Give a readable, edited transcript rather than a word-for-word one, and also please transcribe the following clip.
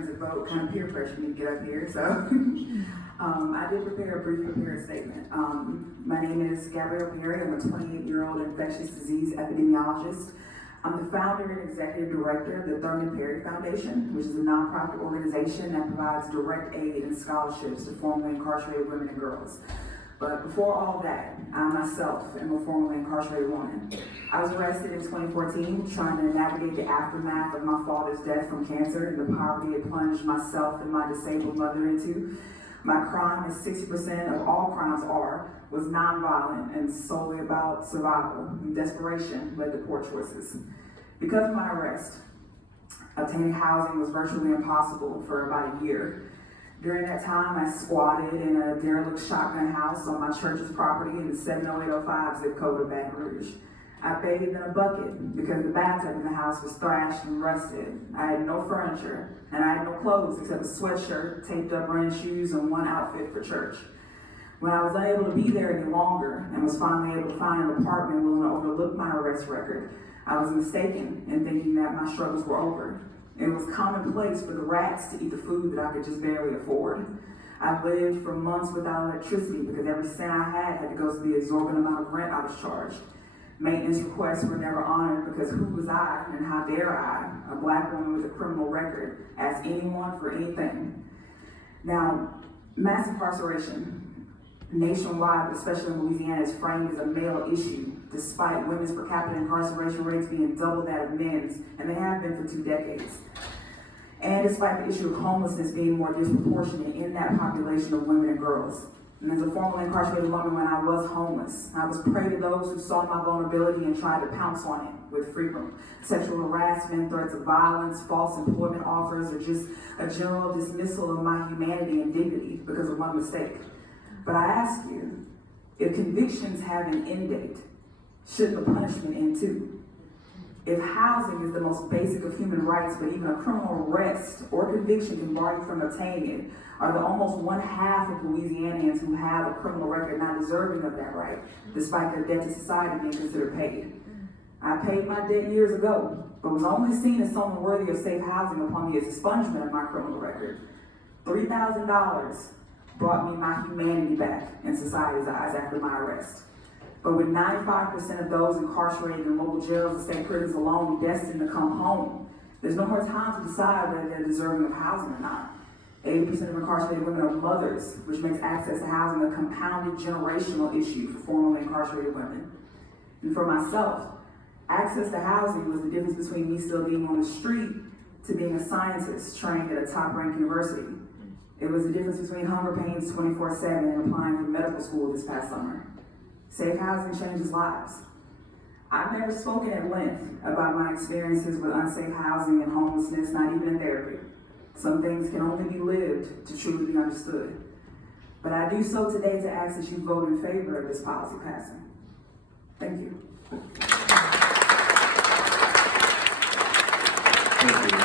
transit vote kind of peer pressured me to get up here, so I did prepare a brief prepared statement. My name is Gabrielle. I'm a 28-year-old infectious disease epidemiologist. I'm the founder and executive director of the Thurman Perry Foundation, which is a nonprofit organization that provides direct aid and scholarships to formerly incarcerated women and girls. But before all that, I myself am a formerly incarcerated woman. I was arrested in 2014 trying to navigate the aftermath of my father's death from cancer and the poverty it plunged myself and my disabled mother into. My crime, as 60% of all crimes are, was nonviolent and solely about survival. And desperation led to poor choices. Because of my arrest, obtaining housing was virtually impossible for about a year. During that time, I squatted in a derelict shotgun house on my church's property in the 70805 zip code of Baton Rouge. I bathed in a bucket because the bathtub in the house was thrashed and rusted. I had no furniture, and I had no clothes except a sweatshirt, taped up running shoes, and one outfit for church. When I was unable to be there any longer and was finally able to find an apartment willing to overlook my arrest record, I was mistaken in thinking that my struggles were over. It was commonplace for the rats to eat the food that I could just barely afford. I lived for months without electricity because every cent I had to go to the exorbitant amount of rent I was charged. Maintenance requests were never honored because who was I and how dare I, a black woman with a criminal record, ask anyone for anything? Now, mass incarceration nationwide, especially in Louisiana, is framed as a male issue, despite women's per capita incarceration rates being double that of men's, and they have been for 2 decades. And despite the issue of homelessness being more disproportionate in that population of women and girls. And as a formerly incarcerated woman, when I was homeless, I was prey to those who saw my vulnerability and tried to pounce on it with frequent sexual harassment, threats of violence, false employment offers, or just a general dismissal of my humanity and dignity because of one mistake. But I ask you, if convictions have an end date, shouldn't the punishment end too? If housing is the most basic of human rights, but even a criminal arrest or conviction can bar you from obtaining it, are the almost 1/2 of Louisianians who have a criminal record not deserving of that right, despite their debt to society being considered paid? I paid my debt years ago, but was only seen as someone worthy of safe housing upon the expungement of my criminal record. $3,000 brought me my humanity back in society's eyes after my arrest. But with 95% of those incarcerated in local jails and state prisons alone destined to come home, there's no more time to decide whether they're deserving of housing or not. 80% of incarcerated women are mothers, which makes access to housing a compounded generational issue for formerly incarcerated women. And for myself, access to housing was the difference between me still being on the street to being a scientist trained at a top-ranked university. It was the difference between hunger pains 24/7 and applying for medical school this past summer. Safe housing changes lives. I've never spoken at length about my experiences with unsafe housing and homelessness, not even in therapy. Some things can only be lived to truly be understood. But I do so today to ask that you vote in favor of this policy passing. Thank you. Thank you.